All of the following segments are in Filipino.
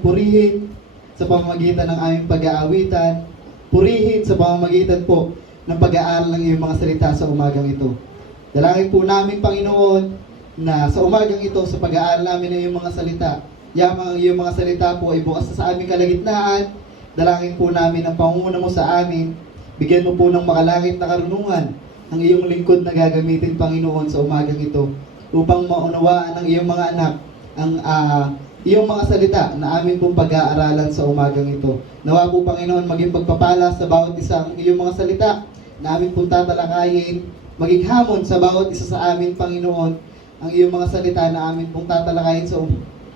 Purihin sa pamamagitan ng aming pag-aawitan, purihin sa pamamagitan po ng pag-aaral ng iyong mga salita sa umagang ito. Dalangin po namin, Panginoon, na sa umagang ito, sa pag-aaral namin ng iyong mga salita, yamang ang iyong mga salita po ay bukas sa aming kalagitnaan. Dalangin po namin ang pangunguna mo sa amin. Bigyan mo po ng makalangit na karunungan ang iyong lingkod na gagamitin, Panginoon, sa umagang ito upang maunawaan ng iyong mga anak ang iyong mga salita na amin pong pag-aaralan sa umagang ito. Nawa po, Panginoon, maging pagpapala sa bawat isa ang iyong mga salita na amin pong tatalakayin, maging hamon sa bawat isa sa amin, Panginoon, ang iyong mga salita na amin pong tatalakayin sa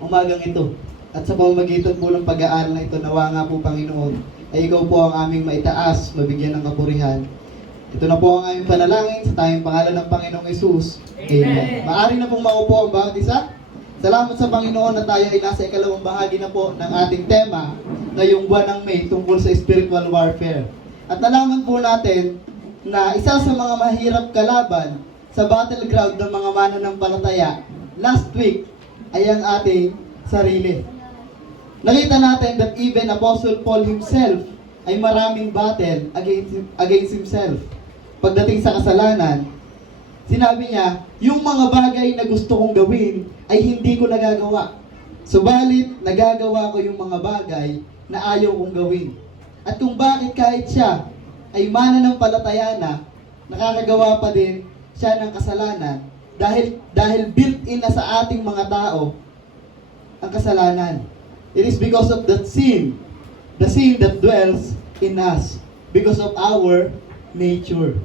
umagang ito. At sa pamamagitan po ng pag-aaral na ito, nawa nga po, Panginoon, ay ikaw po ang aming maitaas, mabigyan ng kapurihan. Ito na po ang aming panalangin sa tayong pangalan ng Panginoong Hesus. Amen. Maaari na pong maupo ang bawat isa. Salamat sa Panginoon na tayo ay nasa ikalawang bahagi na po ng ating tema ngayong buwan ng May tungkol sa spiritual warfare. At nalaman po natin na isa sa mga mahirap kalaban sa battleground ng mga mananampalataya last week ay ang ating sarili. Nakita natin that even Apostle Paul himself ay maraming battle against himself. Pagdating sa kasalanan, sinabi niya, yung mga bagay na gusto kong gawin ay hindi ko nagagawa. Subalit, nagagawa ko yung mga bagay na ayaw kong gawin. At kung bakit kahit siya ay mananampalataya na, nakakagawa pa din siya ng kasalanan dahil built-in na sa ating mga tao ang kasalanan. It is because of that sin, the sin that dwells in us, because of our nature.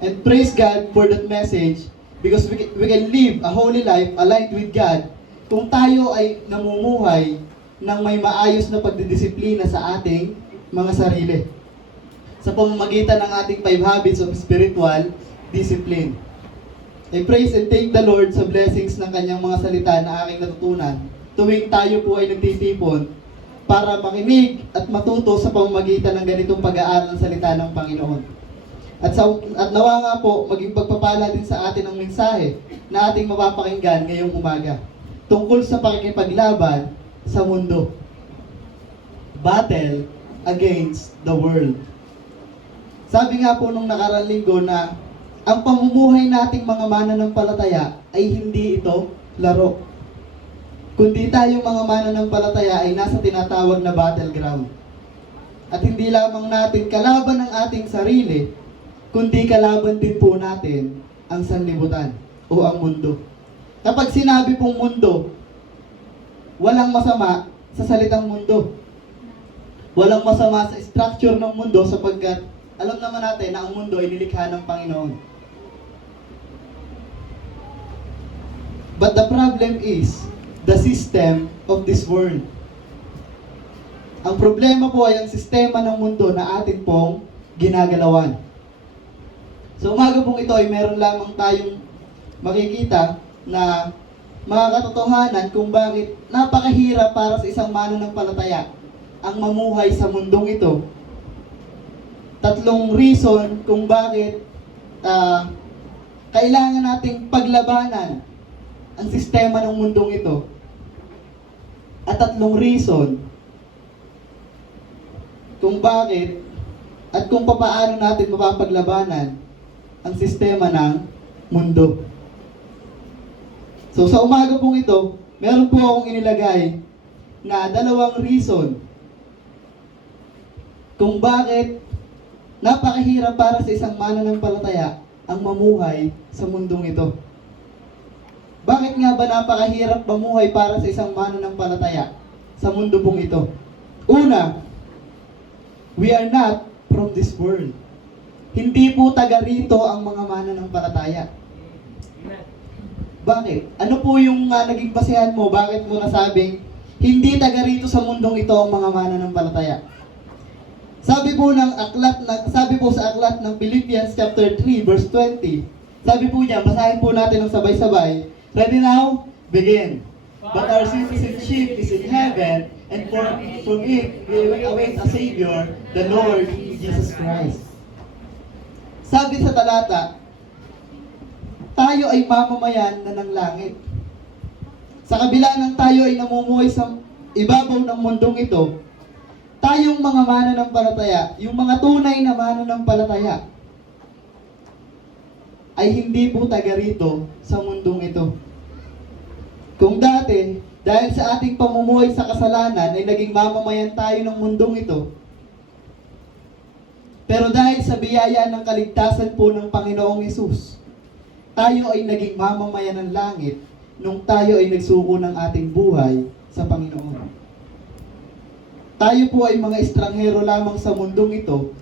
And praise God for that message because we can live a holy life aligned with God kung tayo ay namumuhay ng may maayos na pagdidisiplina sa ating mga sarili sa pamamagitan ng ating 5 habits of spiritual discipline. I praise and thank the Lord sa blessings ng kanyang mga salita na aking natutunan tuwing tayo po ay nagtitipon para makinig at matuto sa pamamagitan ng ganitong pag-aaral ng salita ng Panginoon. At nawa nga po, maging pagpapala din sa atin ang mensahe na ating mapapakinggan ngayong umaga tungkol sa pakikipaglaban sa mundo. Battle against the world. Sabi nga po nung nakaraang linggo na ang pamumuhay nating mga mananampalataya ay hindi ito laro. Kundi tayong mga mananampalataya ay nasa tinatawag na battleground. At hindi lamang natin kalaban ang ating sarili, kundi kalaban din po natin ang sanlibutan o ang mundo. Kapag sinabi pong mundo, walang masama sa salitang mundo. Walang masama sa structure ng mundo sapagkat alam naman natin na ang mundo ay nilikha ng Panginoon. But the problem is the system of this world. Ang problema po ay ang sistema ng mundo na atin pong ginagalawan. So umaga pong ito ay meron lamang tayong makikita na mga katotohanan kung bakit napakahirap para sa isang mananampalataya ang mamuhay sa mundong ito. 3 reason kung bakit kailangan nating paglabanan ang sistema ng mundong ito. At 3 reason kung bakit at kung papaano natin mapapaglabanan ang sistema ng mundo. So sa umaga pong ito, meron po akong inilagay na 2 reason kung bakit napakahirap para sa isang mananampalataya ang mamuhay sa mundong ito. Bakit nga ba napakahirap mamuhay para sa isang mananampalataya sa mundo pong ito? Una, we are not from this world. Hindi po taga rito ang mga mananampalataya. Bakit? Ano po yung naging basehan mo? Bakit mo nasabing hindi taga rito sa mundong ito ang mga mananampalataya? Sabi po sa aklat ng Philippians chapter 3 verse 20. Sabi po niya, basahin po natin ng sabay-sabay. Ready now? Begin. But our citizenship is in heaven, and from it we await a Savior, the Lord Jesus Christ. Sabi sa talata, tayo ay mamamayan na ng langit. Sa kabila ng tayo ay namumuhay sa ibabaw ng mundong ito, tayong mga mananampalataya, yung mga tunay na mananampalataya, ay hindi po taga rito sa mundong ito. Kung dati, dahil sa ating pamumuhay sa kasalanan, ay naging mamamayan tayo ng mundong ito, pero dahil sa biyaya ng kaligtasan po ng Panginoong Hesus, tayo ay naging mamamayan ng langit nung tayo ay nagsuko ng ating buhay sa Panginoon. Tayo po ay mga estranghero lamang sa mundong ito,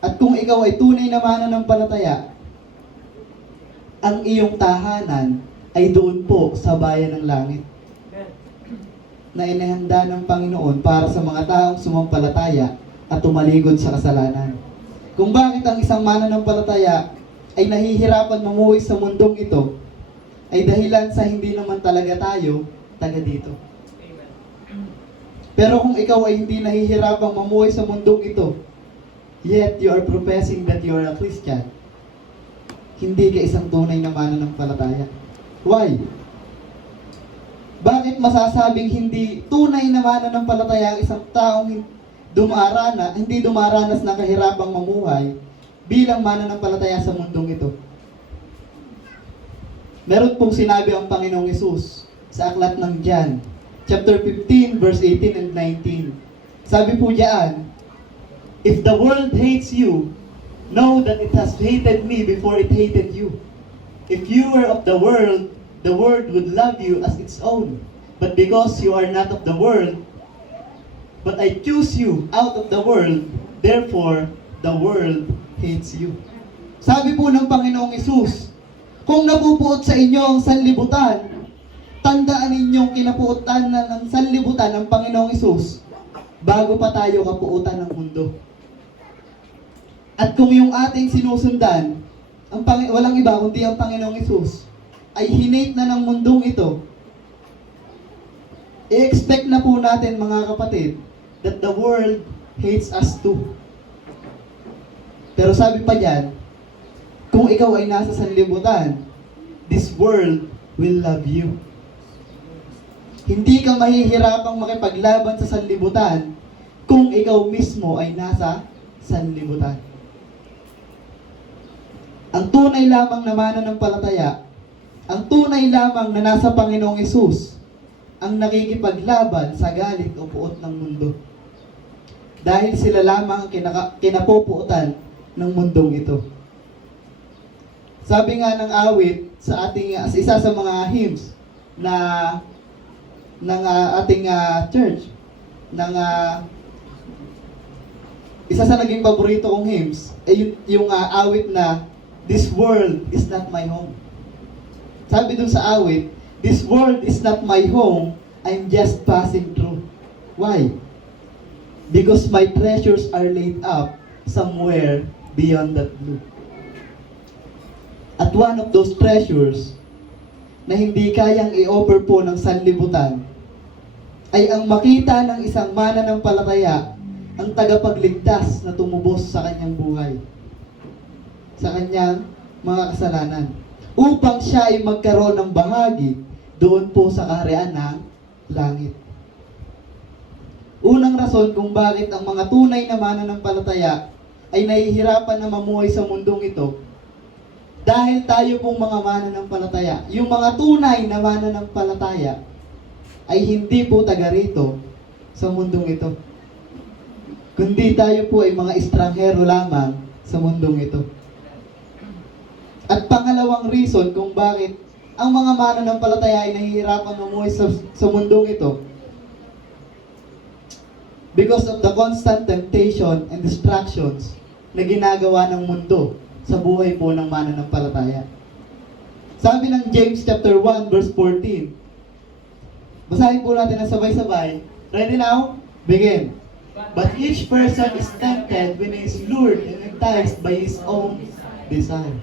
at kung ikaw ay tunay na mananampalataya, ang iyong tahanan ay doon po sa bayan ng langit na inihanda ng Panginoon para sa mga taong sumampalataya at tumaligod sa kasalanan. Kung bakit ang isang mananampalataya ay nahihirapan mamuhay sa mundong ito, ay dahilan sa hindi naman talaga tayo taga dito. Pero kung ikaw ay hindi nahihirapang mamuhay sa mundong ito, yet you are professing that you are a Christian, hindi ka isang tunay na mananampalataya. Why? Bakit masasabing hindi tunay na mananampalataya ang isang taong hindi dumaranas ng kahirapang mamuhay bilang mananampalataya sa mundong ito? Meron pong sinabi ang Panginoong Hesus sa aklat ng John, chapter 15, verse 18 and 19. Sabi po diyan, "If the world hates you, know that it has hated me before it hated you. If you were of the world would love you as its own. But because you are not of the world, but I choose you out of the world, therefore the world hates you." Sabi po ng Panginoong Hesus, kung napupuot sa inyo ang sanlibutan, tandaan ninyong kinapuotan na ng sanlibutan ng Panginoong Hesus bago pa tayo kapuotan ng mundo. At kung yung ating sinusundan, walang iba kundi ang Panginoong Hesus, ay hinate na ng mundong ito, i-expect na po natin mga kapatid, that the world hates us too. Pero sabi pa diyan, kung ikaw ay nasa sanlibutan, this world will love you. Hindi ka mahihirapang makipaglaban sa sanlibutan kung ikaw mismo ay nasa sanlibutan. Ang tunay lamang na mananampalataya, ang tunay lamang na nasa Panginoong Hesus, ang nakikipaglaban sa galit o puot ng mundo. Dahil sila lamang ang kinapupuotan ng mundong ito. Sabi nga ng awit sa isa sa mga hymns ng ating church, isa sa naging paborito kong hymns ay yung awit na "This world is not my home." Sabi dun sa awit, "This world is not my home, I'm just passing through." Why? Because my treasures are laid up somewhere beyond that blue. At one of those treasures na hindi kayang i-offer po ng sanlibutan ay ang makita ng isang mananampalataya ang tagapagligtas na tumubos sa kanyang buhay, sa kanyang mga kasalanan, upang siya ay magkaroon ng bahagi doon po sa kaharian ng langit. Unang rason kung bakit ang mga tunay na mananampalataya ay nahihirapan na mamuhay sa mundong ito, dahil tayo pong mga mananampalataya, yung mga tunay na mananampalataya, ay hindi po taga rito sa mundong ito, kundi tayo po ay mga estranghero lamang sa mundong ito. At pangalawang reason kung bakit ang mga mananampalataya ay nahihirapan mamuhay sa mundong ito, because of the constant temptation and distractions na ginagawa ng mundo sa buhay po ng mananampalataya. Sabi ng James chapter 1 verse 14. Basahin po natin na sabay-sabay. Ready now? Begin. "But each person is tempted when he is lured and enticed by his own desire."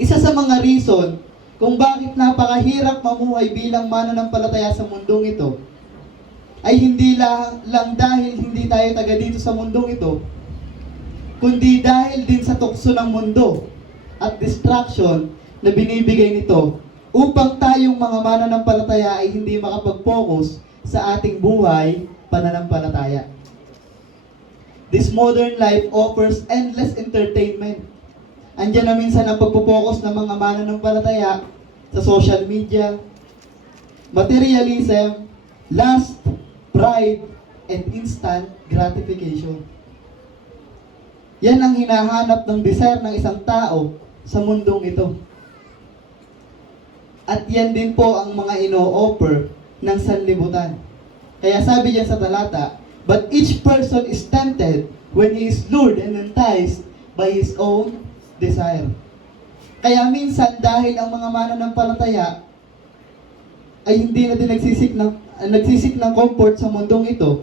Isa sa mga reason kung bakit napakahirap mamuhay bilang mananampalataya sa mundong ito ay hindi lang dahil hindi tayo taga dito sa mundong ito, kundi dahil din sa tukso ng mundo at distraction na binibigay nito upang tayong mga mananampalataya ay hindi makapag-focus sa ating buhay pananampalataya. This modern life offers endless entertainment. Andiyan na minsan ang pagpupokus ng mga mananampalataya sa social media, materialism, lust, pride, and instant gratification. Yan ang hinahanap ng desire ng isang tao sa mundong ito. At yan din po ang mga ino-offer ng sanlibutan. Kaya sabi diyan sa talata, but each person is tempted when he is lured and enticed by his own desire. Kaya minsan dahil ang mga mananampalataya ay hindi na din nagsisik ng comfort sa mundong ito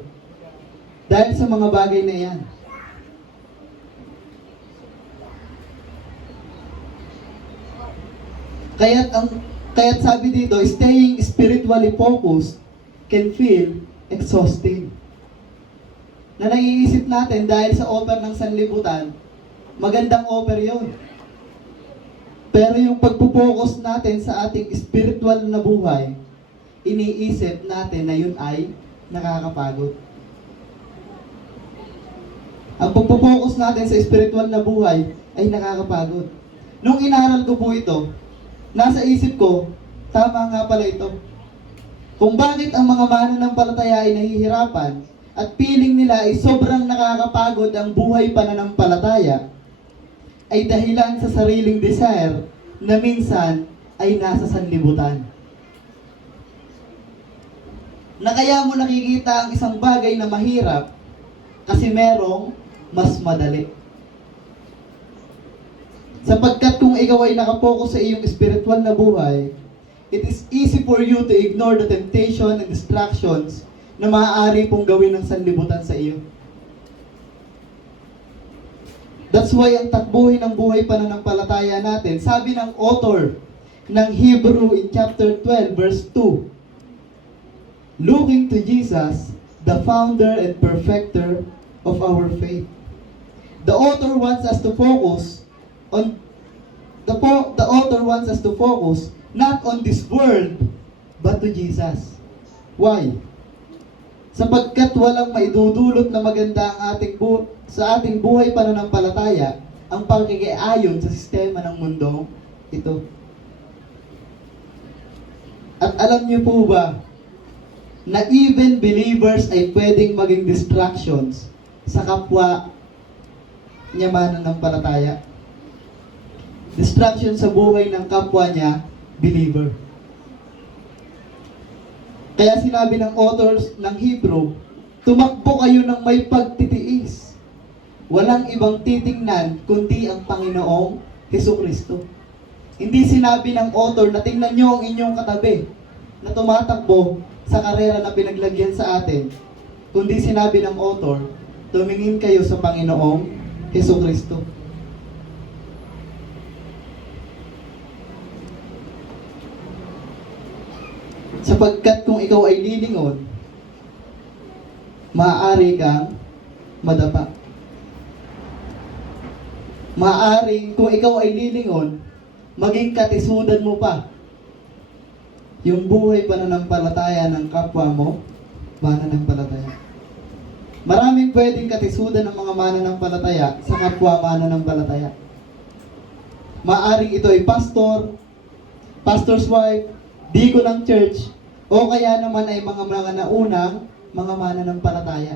dahil sa mga bagay na yan. Kaya't sabi dito, staying spiritually focused can feel exhausting. Na naiisip natin dahil sa offer ng sanlibutan, magandang offer yun. Pero yung pagpupokus natin sa ating spiritual na buhay, iniisip natin na yun ay nakakapagod. Ang pagpupokus natin sa spiritual na buhay ay nakakapagod. Nung inaral ko po ito, nasa isip ko, tama nga pala ito. Kung bakit ang mga mananampalataya ay nahihirapan at feeling nila ay sobrang nakakapagod ang buhay pananampalataya, ay dahilan sa sariling desire na minsan ay nasa sanlibutan. Na kaya mo nakikita ang isang bagay na mahirap kasi merong mas madali. Sapagkat kung ikaw ay nakapokus sa iyong spiritual na buhay, it is easy for you to ignore the temptation and distractions na maaari pong gawin ng sanlibutan sa iyo. That's why ang takbuhin ng buhay pananampalataya natin, sabi ng author ng Hebrew in chapter 12 verse 2, looking to Jesus, the founder and perfecter of our faith. The author wants us to focus not on this world but to Jesus. Why? Sapagkat walang maidudulot na maganda ang sa ating buhay pananampalataya ang pagkikaayon sa sistema ng mundo ito. At alam niyo po ba na even believers ay pwedeng maging distractions sa kapwa niya mananampalataya? Distraction sa buhay ng kapwa niya, believer. Kaya sinabi ng authors ng Hebrew, tumakbo kayo ng may pagtitiis. Walang ibang titingnan kundi ang Panginoong Hesukristo. Hindi sinabi ng author na tingnan nyo ang inyong katabi na tumatakbo sa karera na pinaglagyan sa atin, kundi sinabi ng author, tumingin kayo sa Panginoong Hesukristo. Sapagkat kung ikaw ay lilingon, maaari kang madapa. Maaaring kung ikaw ay lilingon, maging katisudan mo pa yung buhay pananampalataya ng kapwa mo, mananampalataya. Maraming pwedeng katisudan ng mga mananampalataya sa kapwa mananampalataya. Maaaring ito ay pastor, pastor's wife, deacon ng church, o kaya naman ay mga naunang mga mananampalataya.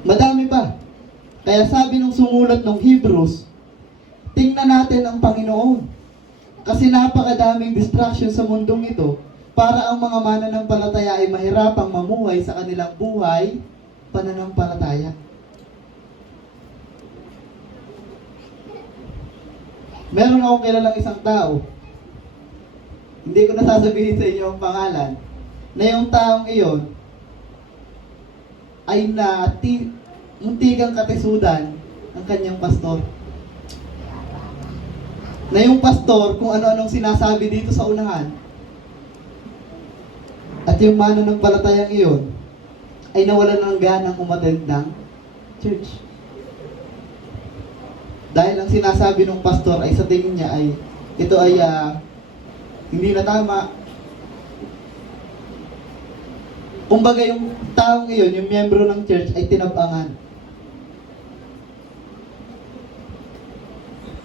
Madami pa. Kaya sabi nung sumulat ng Hebrews, tingnan natin ang Panginoon. Kasi napakadaming distraction sa mundong ito para ang mga mananampalataya ay mahirapang mamuhay sa kanilang buhay pananampalataya. Meron akong kilalang isang tao, hindi ko nasasabihin sa inyo ang pangalan, na yung taong iyon ay muntikang katisudan ng kanyang pastor. Na yung pastor, kung ano-anong sinasabi dito sa unahan, at yung mananampalatayang iyon, ay nawalan ng ganang umattend ng church. Dahil ang sinasabi ng pastor ay sa tingin niya ay ito ay Hindi na tama. Kumbaga yung taong iyon, yung miyembro ng church ay tinabangan.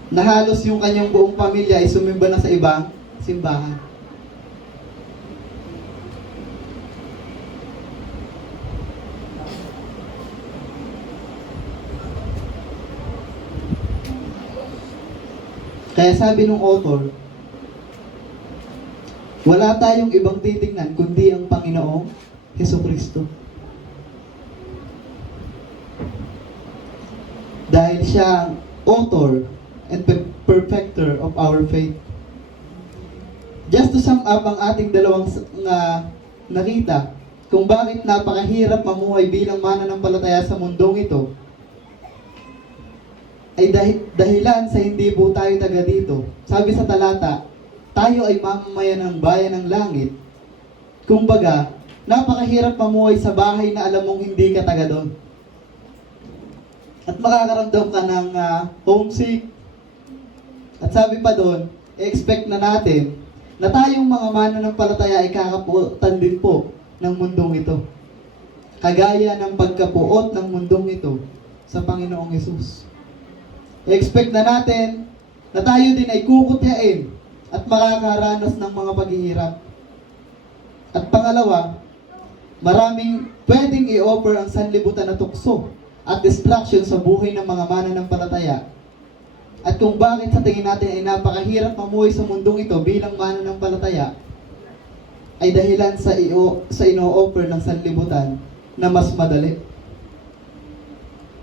Na halos yung kanyang buong pamilya ay sumimba na sa ibang simbahan. Kaya sabi nung author, wala tayong ibang titingnan kundi ang Panginoong Hesukristo. Dahil siya ang author and perfecter of our faith. Just to sum up ang ating dalawang nakita, kung bakit napakahirap mamuhay bilang mananampalataya sa mundong ito, ay dahilan sa hindi po tayo taga dito. Sabi sa talata, tayo ay mamamayan ng bayan ng langit. Kumbaga, napakahirap mamuhay sa bahay na alam mong hindi ka taga doon. At makakaramdam ka ng homesick. At sabi pa doon, expect na natin na tayong mga mananampalataya ay kakapuotan din po ng mundong ito. Kagaya ng pagkapuot ng mundong ito sa Panginoong Hesus. Expect na natin na tayo din ay kukutyain at makakaranas ng mga paghihirap. At pangalawa, maraming pwedeng i-offer ang sanlibutan na tukso at distraction sa buhay ng mga mananampalataya. At kung bakit sa tingin natin ay napakahirap mamuhay sa mundong ito bilang mananampalataya, ay dahilan sa ino-offer ng sanlibutan na mas madali.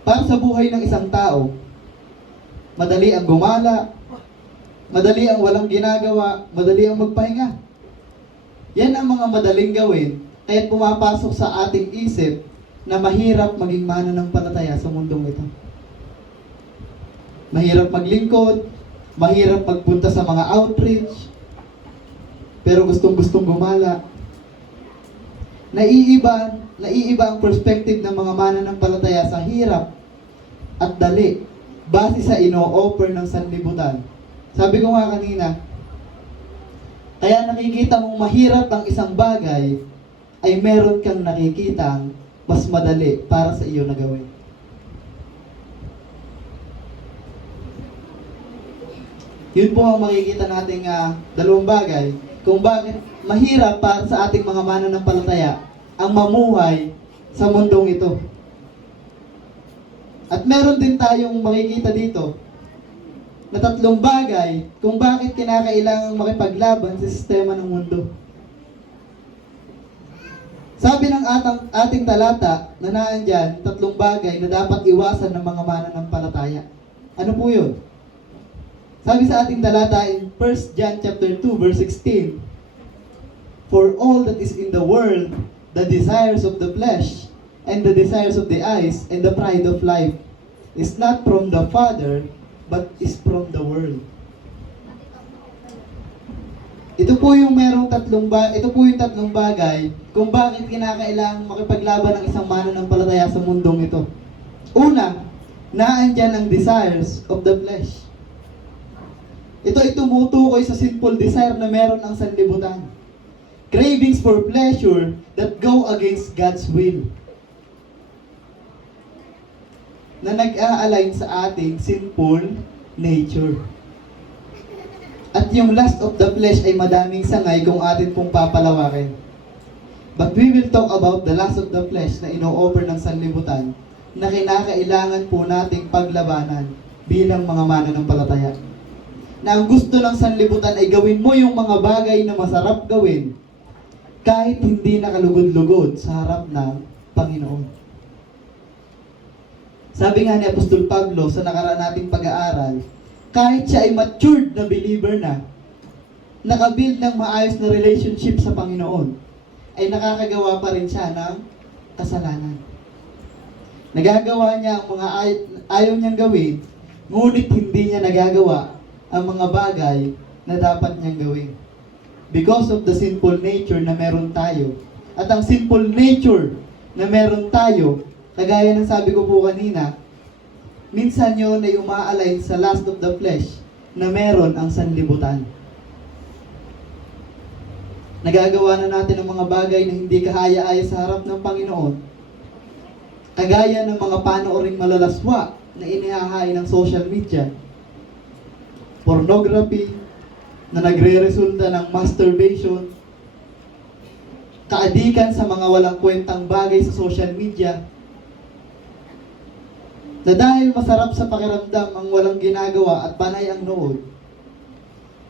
Para sa buhay ng isang tao, madali ang gumala, madali ang walang ginagawa, madali ang magpahinga. Yan ang mga madaling gawin, kaya pumapasok sa ating isip na mahirap maging mananampalataya sa mundong ito. Mahirap maglingkod, mahirap magpunta sa mga outreach, pero gustong-gustong gumala. Naiiba ang perspective ng mga mananampalataya sa hirap at dali base sa ino-offer ng sanlibutan. Sabi ko nga kanina, kaya nakikita mong mahirap ang isang bagay, ay meron kang nakikitang mas madali para sa iyo na gawin. Yun po ang makikita nating dalawang bagay kung bakit mahirap para sa ating mga mananampalataya ang mamuhay sa mundong ito. At meron din tayong makikita dito na tatlong bagay kung bakit kinakailangang makipaglaban sa sistema ng mundo. Sabi ng ating talata na naandyan, tatlong bagay na dapat iwasan ng mga mananampalataya. Ano po yun? Sabi sa ating talata in 1 John chapter 2 verse 16, for all that is in the world, the desires of the flesh, and the desires of the eyes, and the pride of life, is not from the Father, but is from the world. Ito po yung tatlong bagay kung bakit kinakailangang makipaglaban ng isang mananampalataya sa mundong ito. Una, naandyan ang desires of the flesh. Ito ay tumutukoy sa sinful desire na meron ang sanlibutan. Cravings for pleasure that go against God's will. Na nag-a-align sa ating sinful nature. At yung lust of the flesh ay madaming sangay kung atin pong papalawakin. But we will talk about the lust of the flesh na ino-offer ng sanlibutan na kinakailangan po nating paglabanan bilang mga mananampalataya. Na ang gusto ng sanlibutan ay gawin mo yung mga bagay na masarap gawin kahit hindi nakalugod-lugod sa harap ng Panginoon. Sabi nga ni Apostol Pablo sa nakaraan nating pag-aaral, kahit siya ay matured na believer na, nakabuild ng maayos na relationship sa Panginoon, ay nakakagawa pa rin siya ng kasalanan. Nagagawa niya ang mga ayaw niyang gawin, ngunit hindi niya nagagawa ang mga bagay na dapat niyang gawin. Because of the sinful nature na meron tayo. At ang sinful nature na meron tayo, kagaya ng sabi ko po kanina, minsan yun ay umaalign sa lust of the flesh na meron ang sanlibutan. Nagagawa na natin ang mga bagay na hindi kahaya-aya sa harap ng Panginoon. Kagaya ng mga panooring malalaswa na inihahain ng social media. Pornography na nagre-resulta ng masturbation. Kaadikan sa mga walang kwentang bagay sa social media. Na dahil masarap sa pakiramdam ang walang ginagawa at panay ang nood,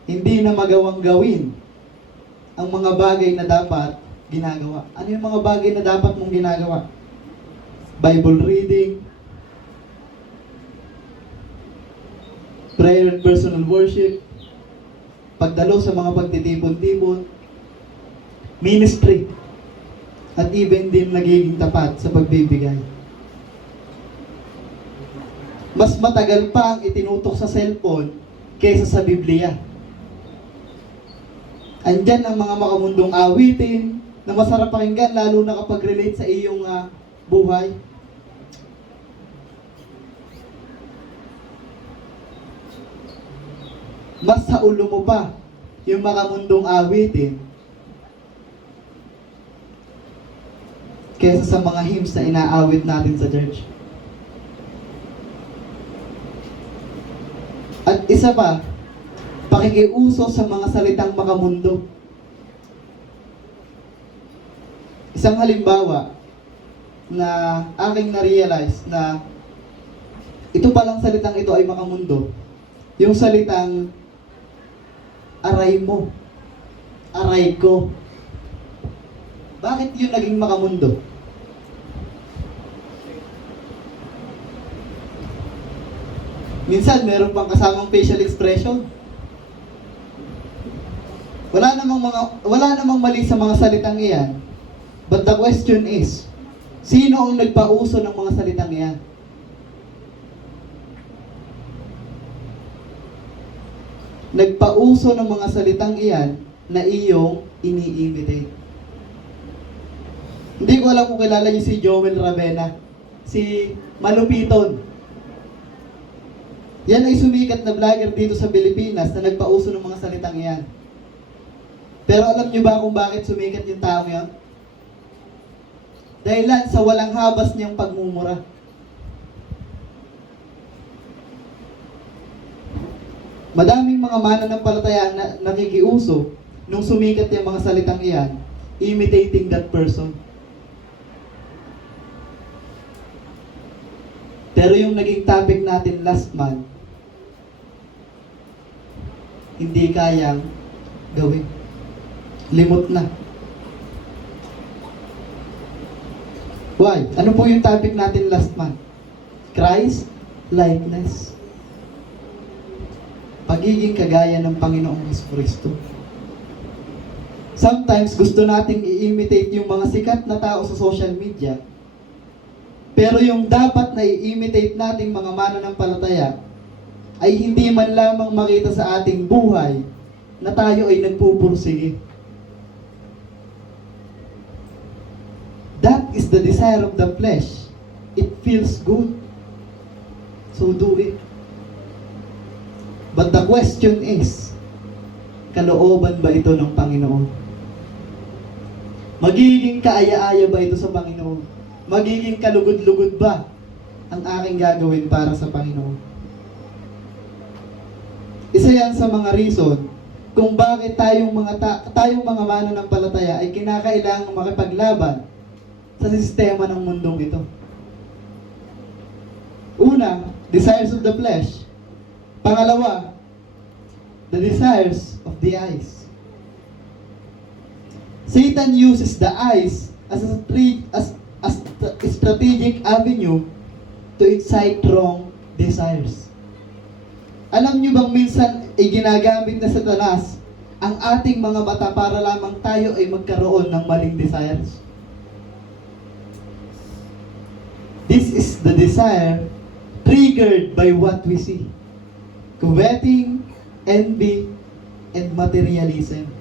hindi na magawang gawin ang mga bagay na dapat ginagawa. Ano yung mga bagay na dapat mong ginagawa? Bible reading, prayer and personal worship, pagdalo sa mga pagtitipon-tipon, ministry, at even din nagiging tapat sa pagbibigay. Mas matagal pa ang itinutok sa cellphone kaysa sa Biblia. Andyan ang mga makamundong awitin na masarap pakinggan lalo na kapag relate sa iyong buhay. Mas sa ulo mo pa yung makamundong awitin kaysa sa mga hymns na inaawit natin sa church. At isa pa, pakikiuso sa mga salitang makamundo. Isang halimbawa na aking na-realize na ito palang salitang ito ay makamundo. Yung salitang aray mo, aray ko. Bakit yun naging makamundo? Minsan meron pang kasamang facial expression. Wala namang mali sa mga salitang iyan. But the question is, sino ang nagpauso ng mga salitang iyan? Nagpauso ng mga salitang iyan na iyong ini-imitate. Hindi ko alam kung kilala niyo si Joel Ravena, si Malupiton. Yan ay sumikat na vlogger dito sa Pilipinas na nagpauso ng mga salitang iyan. Pero alam niyo ba kung bakit sumikat yung tao yan? Dahilan sa walang habas niyang pagmumura. Madaming mga mananampalataya na nakikiuso nung sumikat yung mga salitang iyan, imitating that person. Pero yung naging topic natin last month, hindi kayang gawin. Limot na. Why? Ano po yung topic natin last month? Christ likeness. Pagiging kagaya ng Panginoong Jesucristo. Sometimes gusto nating i-imitate yung mga sikat na tao sa social media. Pero yung dapat na i-imitate nating mga mananampalataya ay hindi man lamang makita sa ating buhay na tayo ay nagpupursige. That is the desire of the flesh. It feels good. So do it. But the question is, kalooban ba ito ng Panginoon? Magiging kaaya-aya ba ito sa Panginoon? Magiging kalugod-lugod ba ang aking gagawin para sa Panginoon? Isa yan sa mga reason kung bakit tayong mga mananampalataya ay kinakailangang makipaglaban sa sistema ng mundong ito. Una, desires of the flesh. Pangalawa, the desires of the eyes. Satan uses the eyes as a strategic avenue to excite wrong desires. Alam niyo bang minsan ay ginagamit na Satanas ang ating mga mata para lamang tayo ay magkaroon ng maling desires? This is the desire triggered by what we see. Coveting, envy, and materialism.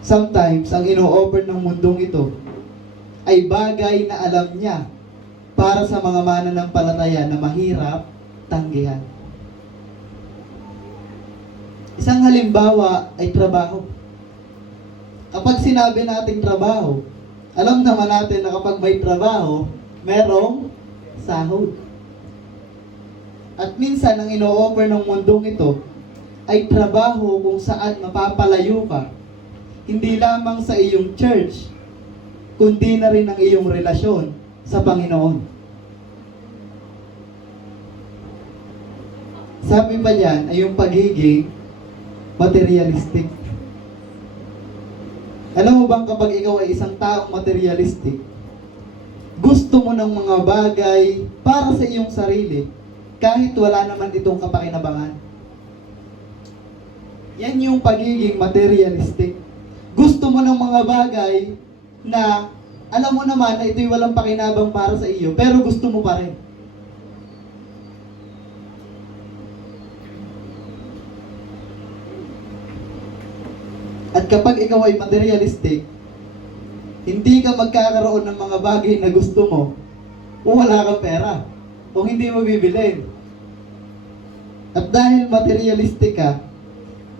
Sometimes, ang ino-offer ng mundong ito ay bagay na alam niya para sa mga mananampalataya na mahirap tanggihan. Isang halimbawa ay trabaho. Kapag sinabi nating trabaho, alam naman natin na kapag may trabaho, merong sahod. At minsan, ang ino-offer ng mundong ito ay trabaho kung saan mapapalayo ka, hindi lamang sa iyong church, kundi na rin ang iyong relasyon sa Panginoon. Sabi pa diyan ay yung pagiging materialistic. Alam mo bang kapag ikaw ay isang taong materialistic, gusto mo ng mga bagay para sa iyong sarili, kahit wala naman itong kapakinabangan. Yan yung pagiging materialistic. Gusto mo ng mga bagay na alam mo naman na ito'y walang pakinabang para sa iyo, pero gusto mo pa rin. At kapag ikaw ay materialistic, hindi ka magkakaroon ng mga bagay na gusto mo kung wala kang pera, kung hindi mo bibilin. At dahil materialistic ka,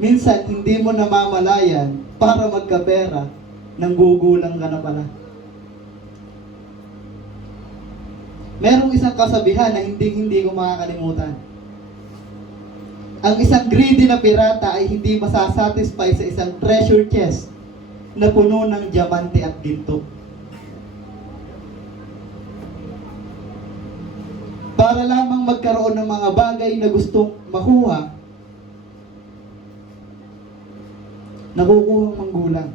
minsan hindi mo namamalayan para magkapera, nanggugulang ka na pala. Merong isang kasabihan na hindi ko makakalimutan. Ang isang greedy na pirata ay hindi masasatisfy sa isang treasure chest na puno ng diamante at ginto. Para lamang magkaroon ng mga bagay na gustong makuha, nakukuhang manggulang.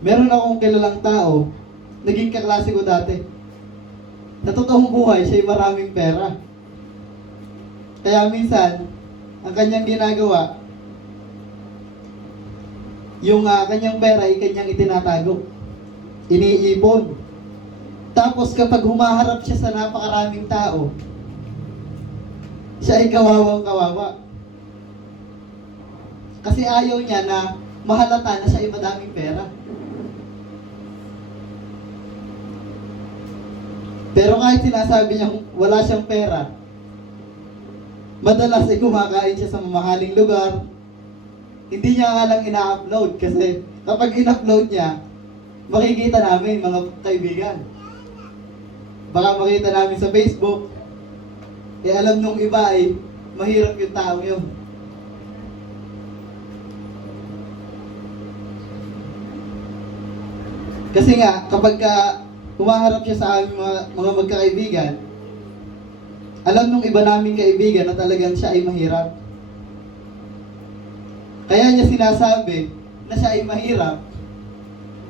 Meron akong kilalang tao, naging kaklase ko dati. Sa totoong buhay, siya'y maraming pera. Kaya minsan, ang kanyang ginagawa, yung kanyang pera ay kanyang itinatago. Iniipon. Tapos kapag humaharap siya sa napakaraming tao, siya ay kawawang-kawawa. Kasi ayaw niya na mahalata na siya ay madaming pera. Pero kahit sinasabi niya wala siyang pera, madalas ay kumakain siya sa mamahaling lugar. Hindi niya nga lang ina-upload kasi kapag in-upload niya, makikita namin mga kaibigan. Baka makita namin sa Facebook. Alam nung iba ay mahirap yung tao yun. Kasi nga, kapag humaharap siya sa aming mga magkakaibigan, alam nung iba naming kaibigan na talagang siya ay mahirap. Kaya niya sinasabi na siya ay mahirap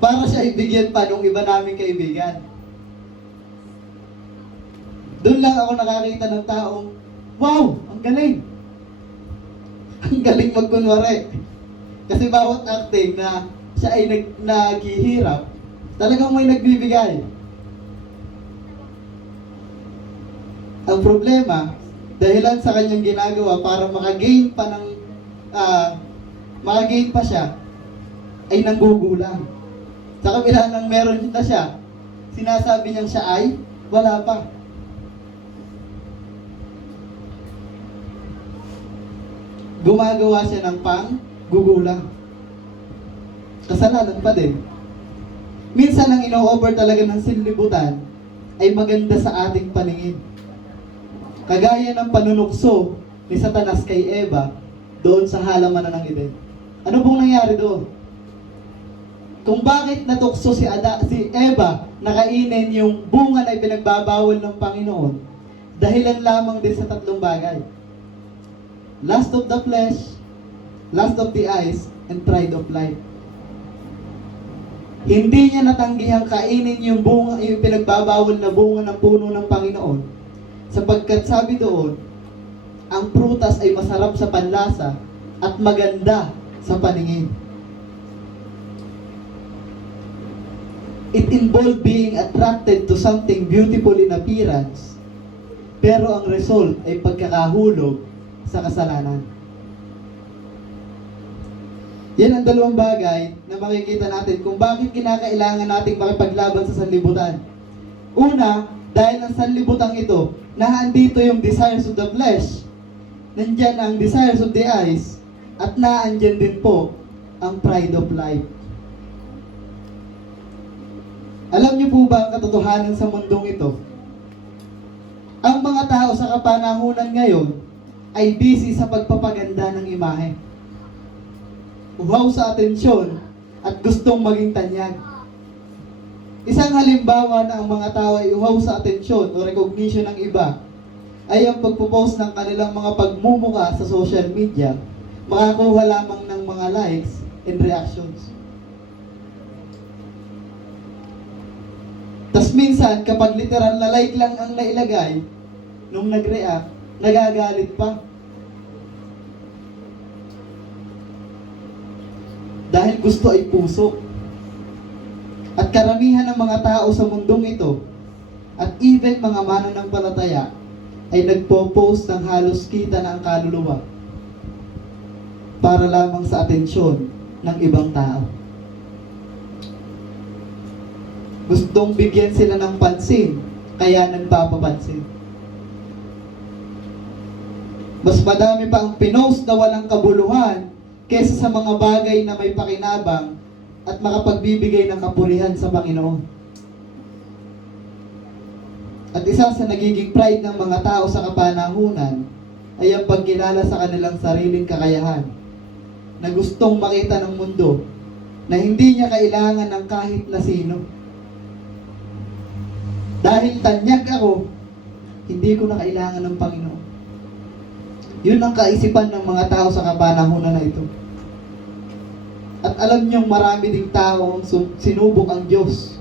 para siya ibigyan pa nung iba naming kaibigan. Doon lang ako nakakita ng taong, wow, ang galing! Ang galing magkunwari. Kasi bawat acting na siya ay naghihirap, talagang may nagbibigay. Ang problema, dahilan sa kanyang ginagawa para makagain pa siya, ay nanggugulang. Sa kabila ng meron na siya, sinasabi niyang siya ay wala pa. Gumagawa siya ng pang-gugulang. Kasalanan pa din. Minsan ang ino-offer talaga ng sinlibutan ay maganda sa ating paningin. Kagaya ng panunukso ni Satanas kay Eva doon sa halamanan ng Eden. Ano pong nangyari doon? Kung bakit natukso si Eva na kainin yung bunga na ipinagbabawal ng Panginoon, dahilan lamang din sa tatlong bagay. Lust of the flesh, lust of the eyes, and pride of life. Hindi niya natanggihang kainin yung bunga, yung pinagbabawal na bunga ng puno ng Panginoon. Sapagkat sabi doon, ang prutas ay masarap sa panlasa at maganda sa paningin. It involved being attracted to something beautiful in appearance, pero ang result ay pagkakahulog sa kasalanan. Yan ang dalawang bagay na makikita natin kung bakit kinakailangan nating makipaglaban sa sanlibutan. Una, dahil ang sanlibutan ito, naandito yung desires of the flesh, nandyan ang desires of the eyes, at naandyan din po ang pride of life. Alam niyo po ba ang katotohanan sa mundong ito? Ang mga tao sa kapanahunan ngayon ay busy sa pagpapaganda ng imahe. Uhaw sa atensyon at gustong maging tanyag. Isang halimbawa na ang mga tao ay uhaw sa atensyon o recognition ng iba ay ang pagpo-post ng kanilang mga pagmumuka sa social media, makakuha lamang ng mga likes and reactions. Tas minsan, kapag literal na like lang ang nailagay, nung nag-react, nagagalit pa. Dahil gusto ay puso. At karamihan ng mga tao sa mundong ito, at even mga mananampalataya, ay nagpo-post ng halos kita na ang kaluluwa para lamang sa atensyon ng ibang tao. Gustong bigyan sila ng pansin, kaya nagpapapansin. Mas madami pa ang pinost na walang kabuluhan kaysa sa mga bagay na may pakinabang at makapagbibigay ng kapurihan sa Panginoon. At isa sa nagiging pride ng mga tao sa kapanahunan ay ang pagkilala sa kanilang sariling kakayahan na gustong makita ng mundo na hindi niya kailangan ng kahit na sino. Dahil tanyag ako, hindi ko na kailangan ng Panginoon. Yun ang kaisipan ng mga tao sa kapanahunan na ito. At alam niyong marami ding tao sinubok ang Diyos,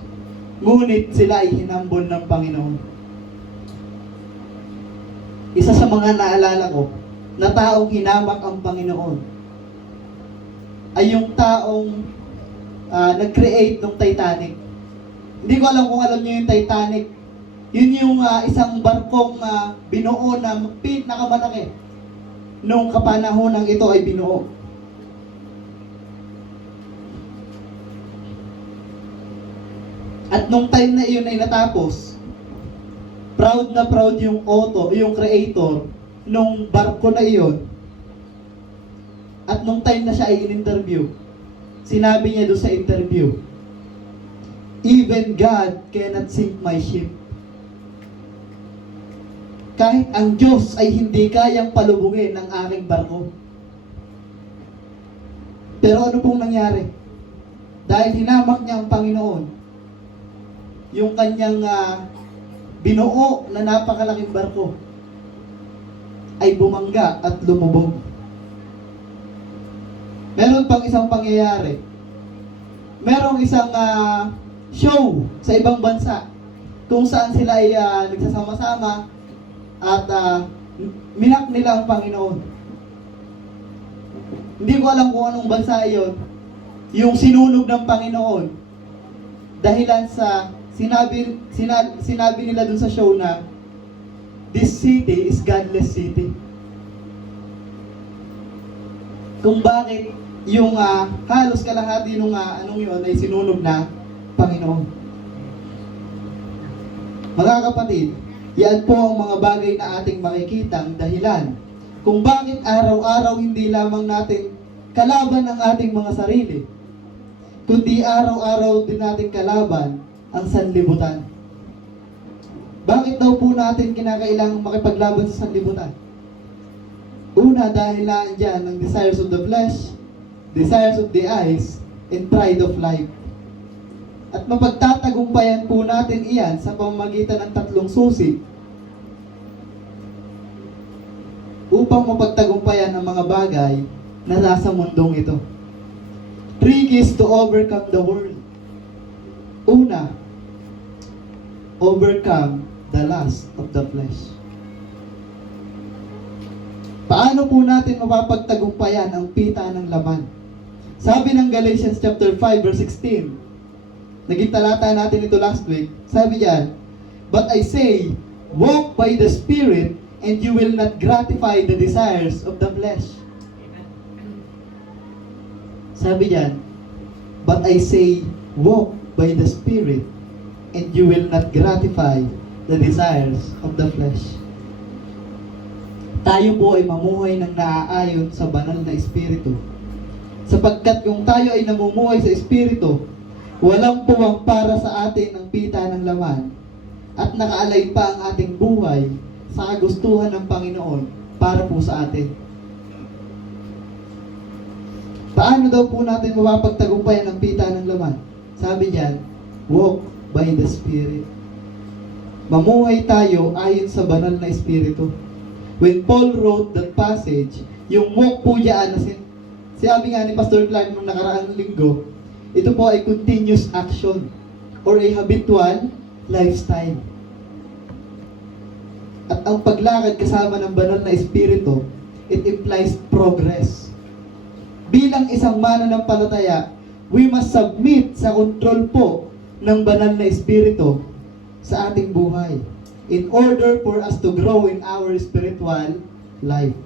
ngunit sila ay hinambol ng Panginoon. Isa sa mga naalala ko na taong hinamak ang Panginoon ay yung taong nag-create ng Titanic. Hindi ko alam kung alam niyo yung Titanic. Yun yung isang barkong binuo na pinakamalaki. Nung kapanahonang ito ay binuo. At nung time na iyon ay natapos, proud na proud yung yung creator nung barko na iyon. At nung time na siya ay in-interview, sinabi niya doon sa interview, "Even God cannot sink my ship." Kahit ang Diyos ay hindi kayang palubungin ng aking barko. Pero ano pong nangyari? Dahil hinamak niya ang Panginoon, yung kanyang binuo na napakalaking barko ay bumangga at lumubog. Meron pang isang pangyayari. Merong isang show sa ibang bansa kung saan sila ay nagsasama-sama at minak nila ang Panginoon. Hindi ko alam kung anong bansa iyon. Yung sinunog ng Panginoon dahilan sa sinabi nila dun sa show na this city is godless city. Kung bakit yung halos kalahati nung anong yun ay sinunog na Panginoon. Mga kapatid, yan po ang mga bagay na ating makikitang dahilan kung bakit araw-araw hindi lamang natin kalaban ang ating mga sarili, kundi araw-araw din natin kalaban ang sanlibutan. Bakit daw po natin kinakailangang makipaglaban sa sanlibutan? Una, dahil dyan ang desires of the flesh, desires of the eyes, and pride of life. At mapagtatagumpayan po natin iyan sa pamamagitan ng tatlong susi upang mapagtagumpayan ang mga bagay na nasa mundong ito. 3 keys to overcome the world. Una, overcome the lust of the flesh. Paano po natin mapapagtagumpayan ang pita ng laman? Sabi ng Galatians chapter 5 verse 16, naging talata natin ito last week, sabi diyan, "But I say, walk by the Spirit, and you will not gratify the desires of the flesh." Sabi diyan, "But I say, walk by the Spirit, and you will not gratify the desires of the flesh." Tayo po ay mamuhay ng naaayon sa banal na Espiritu Sapagkat kung tayo ay namumuhay sa Espiritu, walang puwang para sa atin ang pita ng laman, at nakaalay pa ang ating buhay sa kagustuhan ng Panginoon para po sa atin. Paano daw po natin mapapagtagumpayan ang pita ng laman? Sabi diyan, walk by the Spirit. Mamuhay tayo ayon sa banal na Espiritu. When Paul wrote that passage, yung walk po diyan, sabi nga ni Pastor Clark nung nakaraang linggo, ito po ay continuous action or a habitual lifestyle. At ang paglakad kasama ng banal na Espiritu, it implies progress. Bilang isang mananampalataya, we must submit sa kontrol po ng banal na Espiritu sa ating buhay in order for us to grow in our spiritual life.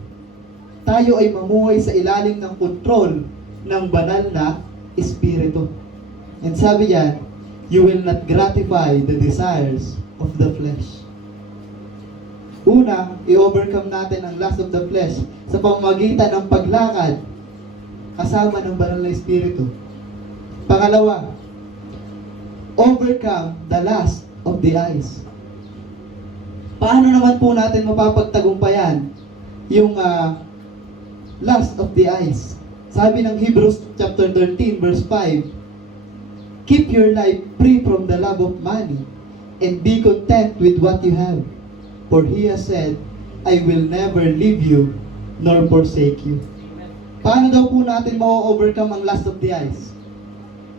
Tayo ay mamuhay sa ilalim ng kontrol ng banal na Espiritu. And sabi yan, you will not gratify the desires of the flesh. Una, i-overcome natin ang lust of the flesh sa pamamagitan ng paglakad kasama ng banal na Espiritu. Pangalawa, overcome the lust of the eyes. Paano naman po natin mapapagtagumpayan yung lust of the eyes? Sabi ng Hebrews chapter 13 verse 5, keep your life free from the love of money and be content with what you have. For He has said, I will never leave you nor forsake you. Paano daw po natin ma-overcome ang lust of the eyes?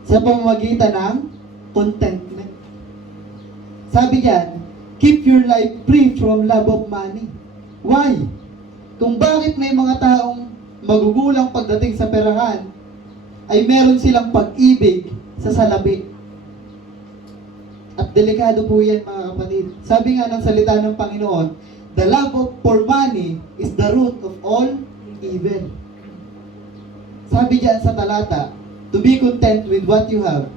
Sa pamamagitan ng contentment. Sabi diyan, keep your life free from love of money. Why? Kung bakit may mga taong magugulang pagdating sa perahan, ay meron silang pag-ibig sa salapi. At delikado po yan, mga kapatid. Sabi nga ng salita ng Panginoon, the love for money is the root of all evil. Sabi diyan sa talata, to be content with what you have,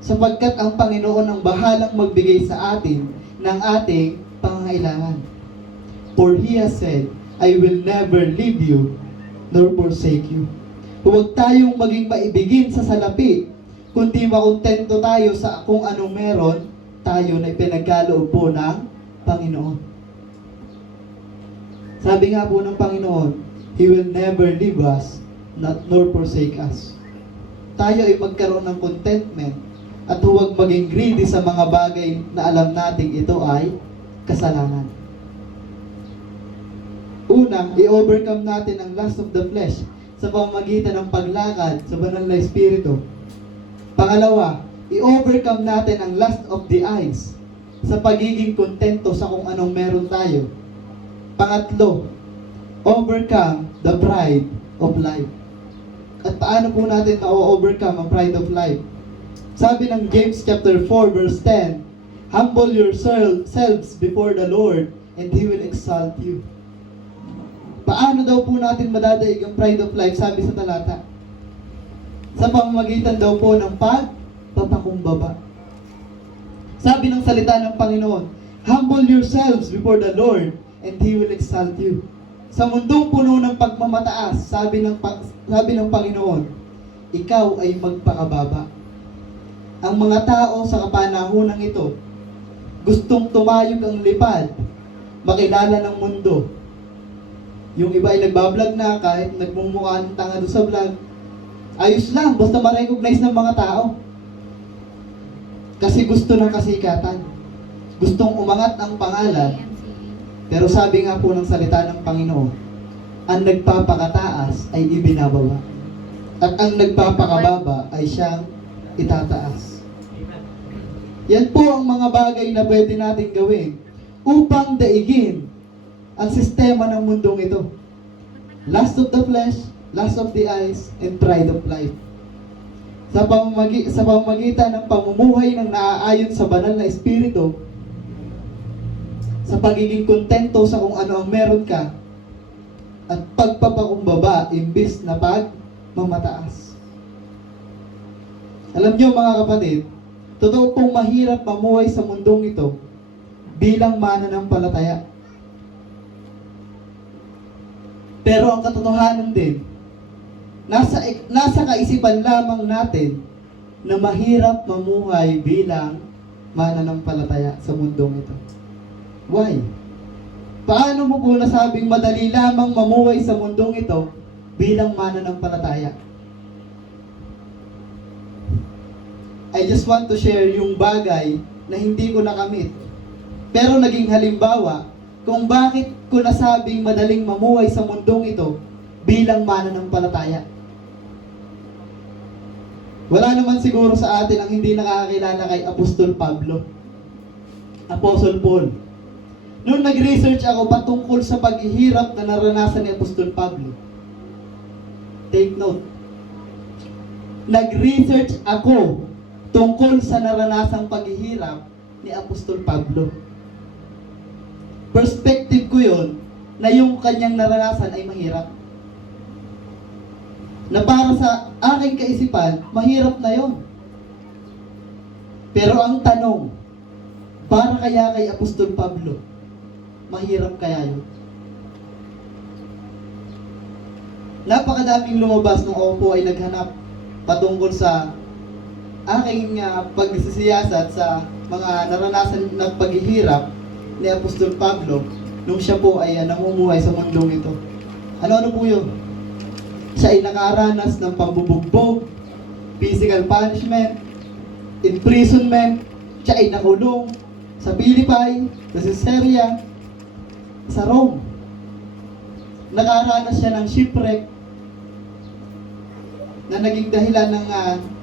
sapagkat ang Panginoon ang bahalang magbigay sa atin ng ating pangangailangan. For He has said, I will never leave you nor forsake you. Huwag tayong maging maibigin sa salapi, kundi makontento tayo sa kung anong meron tayo na ipinagkaloob po ng Panginoon. Sabi nga po ng Panginoon, He will never leave us nor forsake us. Tayo ay magkaroon ng contentment at huwag maging greedy sa mga bagay na alam nating ito ay kasalanan. Una, i-overcome natin ang lust of the flesh sa pamamagitan ng paglakad sa banal na Espiritu. Pangalawa, i-overcome natin ang lust of the eyes sa pagiging kontento sa kung anong meron tayo. Pangatlo, overcome the pride of life. At paano po natin ma-overcome ang pride of life? Sabi ng James chapter 4 verse 10, humble yourselves before the Lord and He will exalt you. Paano daw po natin madadaig ang pride of life? Sabi sa talata, sa pamamagitan daw po ng pagpapakumbaba. Sabi ng salita ng Panginoon, humble yourselves before the Lord and He will exalt you. Sa mundong puno ng pagmamataas, sabi ng Panginoon, ikaw ay magpakababa. Ang mga tao sa kapanahunan ito, gustong tumayog ang lipad, makilala ng mundo. Yung iba ay nagbablog na kahit nagmumukha ng tanga doon sa vlog. Ayos lang, basta ma-recognize ng mga tao. Kasi gusto ng kasikatan. Gustong umangat ang pangalan. Pero sabi nga po ng salita ng Panginoon, ang nagpapakataas ay ibinababa. At ang nagpapakababa ay siyang itataas. Yan po ang mga bagay na pwede natin gawin upang daigin ang sistema ng mundong ito. Lust of the flesh, lust of the eyes, and pride of life. Sa pamamagitan ng pamumuhay ng naaayon sa banal na Espiritu, sa pagiging kontento sa kung ano ang meron ka, at pagpapakumbaba imbis na pagmamataas. Alam niyo mga kapatid, totoo pong mahirap mamuhay sa mundong ito bilang mananampalataya. Pero ang katotohanan din, Nasa kaisipan lamang natin na mahirap mamuhay bilang mananampalataya sa mundong ito. Why? Paano mo po nasabing madali lamang mamuhay sa mundong ito bilang mananampalataya? I just want to share yung bagay na hindi ko nakamit. Pero naging halimbawa kung bakit ko nasabing madaling mamuhay sa mundong ito bilang mananampalataya. Wala naman siguro sa atin ang hindi nakakakilala kay Apostol Pablo. Apostle Paul. Noong nag-research ako patungkol sa paghihirap na naranasan ni Apostol Pablo. Take note. Nag-research ako tungkol sa naranasang paghihirap ni Apostol Pablo. Perspective ko yun na yung kanyang naranasan ay mahirap. Na para sa aking kaisipan, mahirap na yon. Pero ang tanong, para kaya kay Apostol Pablo, mahirap kaya yun? Napakadaming lumabas nung ako po ay naghanap patungkol sa aking pagsisiyasat sa mga naranasan na paghihirap ni Apostol Pablo nung siya po ay namumuhay sa mundong ito. Ano po yun? Siya ay nakaranas ng pambubugbog, physical punishment, imprisonment, siya ay nakulong sa Philippi, sa Caesarea, sa Rome. Nakaranas siya ng shipwreck na naging dahilan ng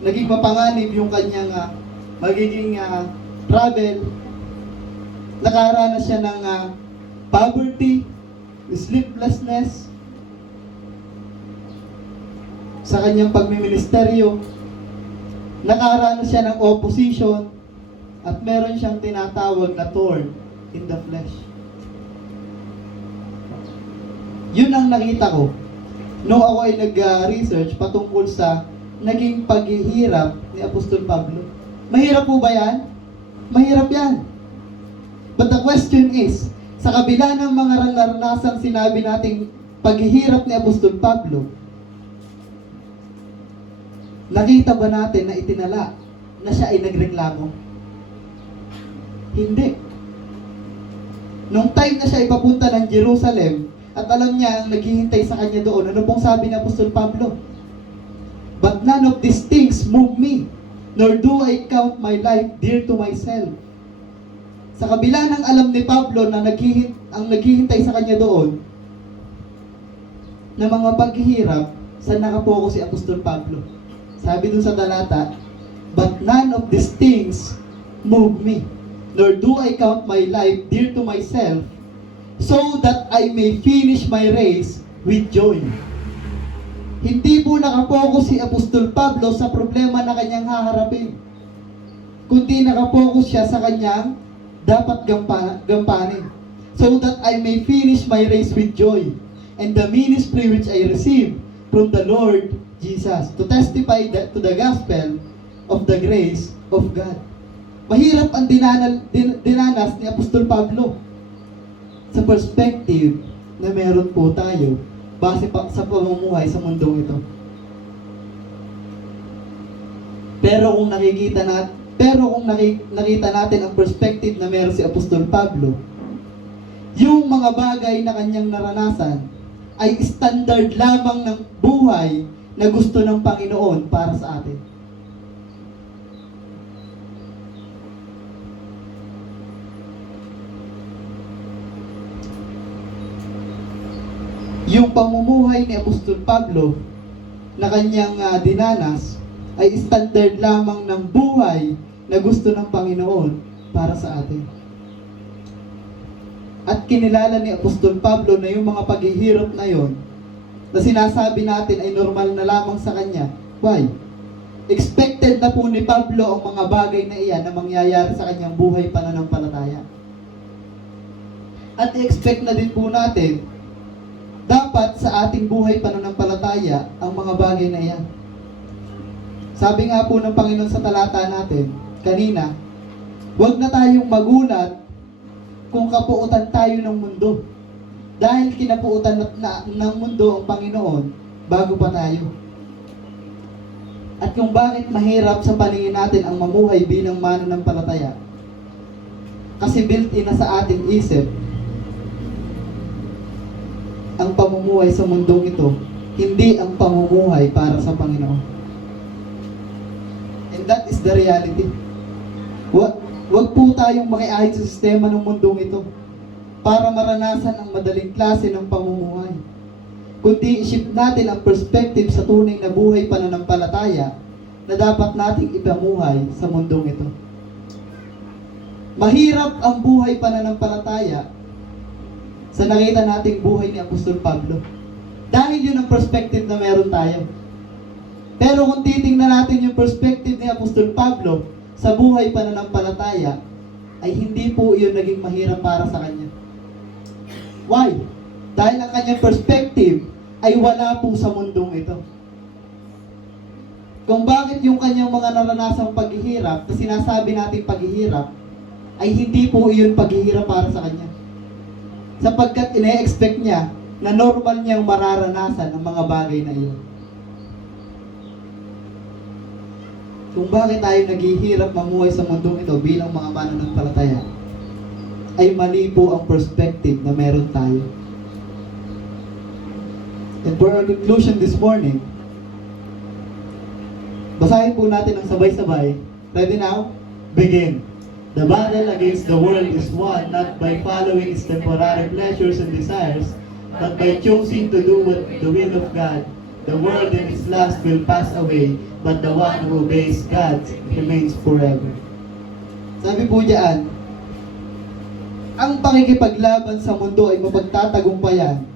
naging mapanganib yung kanyang magiging travel. Nakaranas siya ng poverty, sleeplessness, sa kanyang pagmiministeryo. Nakaranas siya ng opposition at meron siyang tinatawag na thorn in the flesh. Yun ang nakita ko nung ako ay nag-research patungkol sa naging paghihirap ni Apostol Pablo. Mahirap po ba yan? Mahirap yan. But the question is, sa kabila ng mga naranasang sinabi nating paghihirap ni Apostol Pablo, nakita ba natin na itinala na siya ay nagreklamo? Hindi. Nung time na siya ay papunta ng Jerusalem, at alam niya ang naghihintay sa kanya doon, ano pong sabi ni Apostol Pablo? But none of these things move me, nor do I count my life dear to myself. Sa kabila ng alam ni Pablo na ang naghihintay sa kanya doon, na mga paghihirap, saan nakapokus si Apostol Pablo? Sabi dun sa talata, but none of these things move me, nor do I count my life dear to myself, so that I may finish my race with joy. Hindi po nakapokus si Apostol Pablo sa problema na kanyang haharapin, kundi nakapokus siya sa kanyang dapat gampanin, so that I may finish my race with joy, and the ministry which I received from the Lord Jesus, to testify to the gospel of the grace of God. Mahirap ang dinanas ni Apostol Pablo sa perspective na meron po tayo base pa sa pamumuhay sa mundong ito. Pero kung nakita natin ang perspective na meron si Apostol Pablo, yung mga bagay na kanyang naranasan ay standard lamang ng buhay na gusto ng Panginoon para sa atin. Yung pamumuhay ni Apostol Pablo na kanyang dinanas ay standard lamang ng buhay na gusto ng Panginoon para sa atin. At kinilala ni Apostol Pablo na yung mga paghihirap na yon na sinasabi natin ay normal na lamang sa kanya. Why? Expected na po ni Pablo ang mga bagay na iyan na mangyayari sa kanyang buhay pananampalataya. At i-expect na din po natin dapat sa ating buhay pananampalataya ang mga bagay na iyan. Sabi nga po ng Panginoon sa talata natin kanina, huwag na tayong magulat kung kapuutan tayo ng mundo. Dahil kinapuutan ng mundo ang Panginoon bago pa tayo. at kung bakit mahirap sa paningin natin ang mamuhay bilang mananampalataya. Kasi built-in na sa ating isip ang pamumuhay sa mundong ito, hindi ang pamumuhay para sa Panginoon. And that is the reality. Wag po tayong makiahit sa sistema ng mundong ito para maranasan ang madaling klase ng pamumuhay. Kundi i-shift natin ang perspective sa tunay na buhay pananampalataya na dapat nating ipamuhay sa mundong ito. Mahirap ang buhay pananampalataya sa nakita nating buhay ni Apostol Pablo. Dahil yun ang perspective na meron tayo. Pero kung titingnan natin yung perspective ni Apostol Pablo sa buhay pananampalataya, ay hindi po yun naging mahirap para sa kanya. Why? Dahil ang kanyang perspective ay wala po sa mundong ito. Kung bakit yung kanyang mga naranasang paghihirap, na sinasabi natin paghihirap, ay hindi po iyon paghihirap para sa kanya. Sapagkat ine-expect niya na normal niyang mararanasan ang mga bagay na iyon. Kung bakit tayo naghihirap mamuhay sa mundong ito bilang mga mananampalataya, ay mali po ang perspective na meron tayo. And for our conclusion this morning, basahin po natin ang sabay-sabay. Ready now? Begin. The battle against the world is won not by following its temporary pleasures and desires, but by choosing to do what the will of God. The world and its lust will pass away, but the one who obeys God remains forever. Sabi po diyan, ang pakikipaglaban sa mundo ay mapagtatagumpayan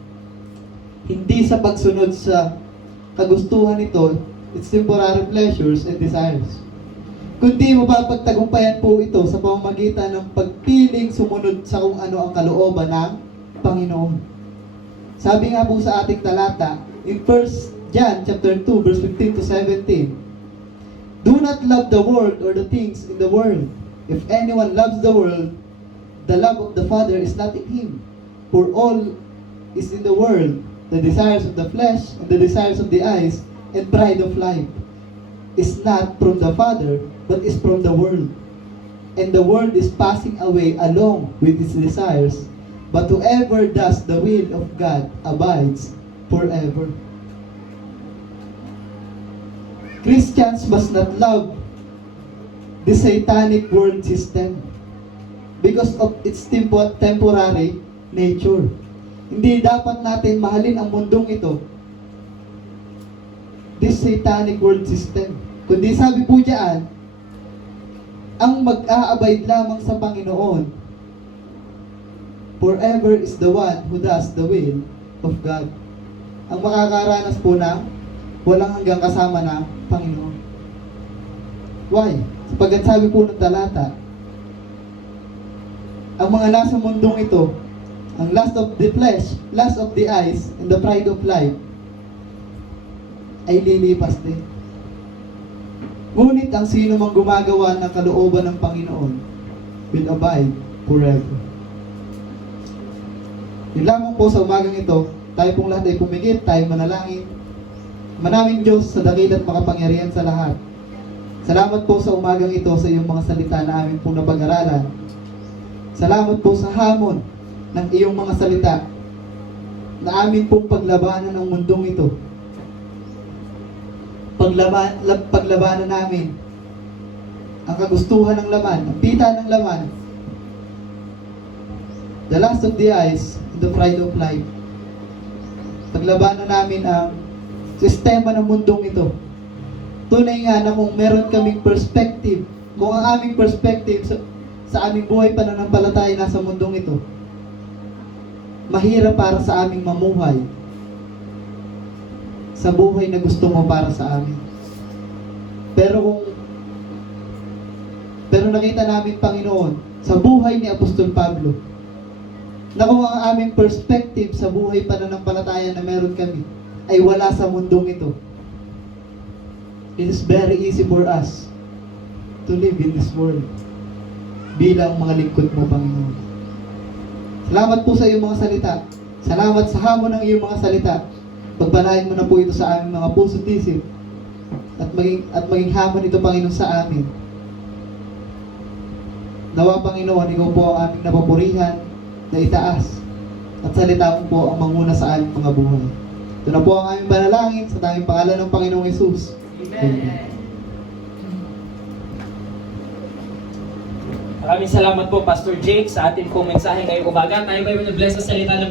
hindi sa pagsunod sa kagustuhan nito, its temporary pleasures and desires. Kundi mapapagtagumpayan po ito sa pamamagitan ng pagpiling sumunod sa kung ano ang kalooban ng Panginoon. Sabi nga po sa ating talata, in 1 John chapter 2, verse 15 to 17, do not love the world or the things in the world. If anyone loves the world, the love of the Father is not in him. For all is in the world, the desires of the flesh, and the desires of the eyes, and pride of life, is not from the Father, but is from the world. And the world is passing away along with its desires, but whoever does the will of God abides forever. Christians must not love the satanic world system because of its temporary nature. Hindi dapat natin mahalin ang mundong ito, this satanic world system. Kundi sabi po diyan, ang mag-aabide lamang sa Panginoon forever is the one who does the will of God. Ang makakaranas po ng walang hanggang kasama na Panginoon. Why? Sapagkat sabi po ng talata, ang mga nasa mundong ito, ang lust of the flesh, lust of the eyes, and the pride of life, ay lilipas din. Ngunit ang sino mang gumagawa ng kalooban ng Panginoon will abide forever. Yun lamang po sa umagang ito, tayo pong lahat ay pumigit, tayo manalangin. Manaming Diyos sa dakil at makapangyarihan sa lahat. Salamat po sa umagang ito sa iyong mga salita na amin pong napag-aralan. Salamat po sa hamon ng iyong mga salita na amin pong paglabanan ng mundong ito. Paglabanan namin ang kagustuhan ng laman, ang pita ng laman, the lust of the eyes, and the pride of life. Paglabanan namin ang sistema ng mundong ito. Tunay nga na kung meron kaming perspective, kung ang aming perspective sa aming buhay pananampalataya nasa mundong ito, mahirap para sa aming mamuhay sa buhay na gusto mo para sa amin. Pero nakita namin, Panginoon, sa buhay ni Apostol Pablo, na kung ang aming perspective sa buhay pananampalataya na meron kami ay wala sa mundong ito, it is very easy for us to live in this world bilang mga lingkod mo, Panginoon. Salamat po sa iyong mga salita. Salamat sa hamon ng iyong mga salita. Pagpalain mo na po ito sa aming mga puso't isip. at maging hamon ito, Panginoon, sa amin. Nawa, Panginoon, ikaw po ang aming napapurihan na itaas at salita mo po ang manguna sa aming mga buhay. Ito na po ang aming panalangin sa tanging pangalan ng Panginoong Hesus. Amen. Maraming salamat po, Pastor Jake, sa ating pong mensahe ngayong umaga. Tayo ba'y bless sa salita ng